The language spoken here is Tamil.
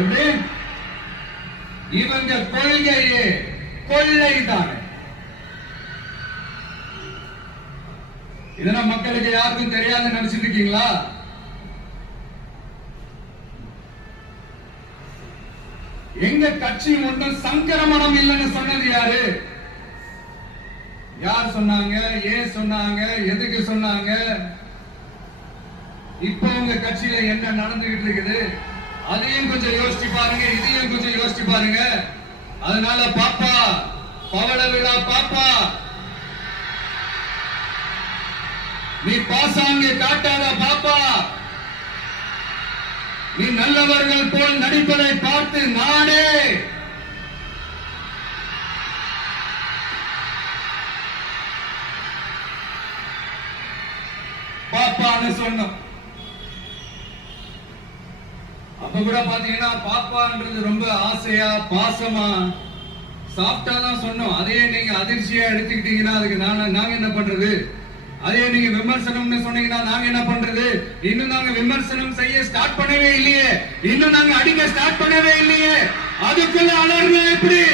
எப்படி இவங்க கொள்கையே கொள்ளைதான். இதெல்லாம் மக்களுக்கு யாருக்கும் தெரியாதுன்னு நினைச்சிட்டு இருக்கீங்களா? எங்க கட்சி ஒன்றும் சங்கரமணம் இல்லைன்னு சொன்னது யாரு? யார் சொன்னாங்க? ஏன் சொன்னாங்க? எதுக்கு சொன்னாங்க? இப்போ உங்க கட்சியில என்ன நடந்துகிட்டு இருக்குது அதையும் கொஞ்சம் யோசிச்சு பாருங்க, இதையும் கொஞ்சம் யோசிச்சு பாருங்க. அதனால பாப்பா, பவள விழா பாப்பா, நீ பாசாங்க காட்டாத பாப்பா. நீ நல்லவர்கள் போல் நடிப்பதை பார்த்து நானே பாப்பான்னு சொன்னோம். அப்ப கூட பாத்தீங்கன்னா பாப்பான்றது ரொம்ப ஆசையா பாசமா சாப்பிட்டா தான் சொன்னோம். அதையே நீங்க அதிர்ச்சியா எடுத்துக்கிட்டீங்கன்னா அதுக்கு நாங்க என்ன பண்றது? அதே நீங்க விமர்சனம்னு சொன்னீங்கன்னா நாங்க என்ன பண்றது? இன்னும் நாங்க விமர்சனம் செய்ய ஸ்டார்ட் பண்ணவே இல்லையே, இன்னும் நாங்க அடிக்க ஸ்டார்ட் பண்ணவே இல்லையே, அதுக்குள்ள அலர்னா எப்படி?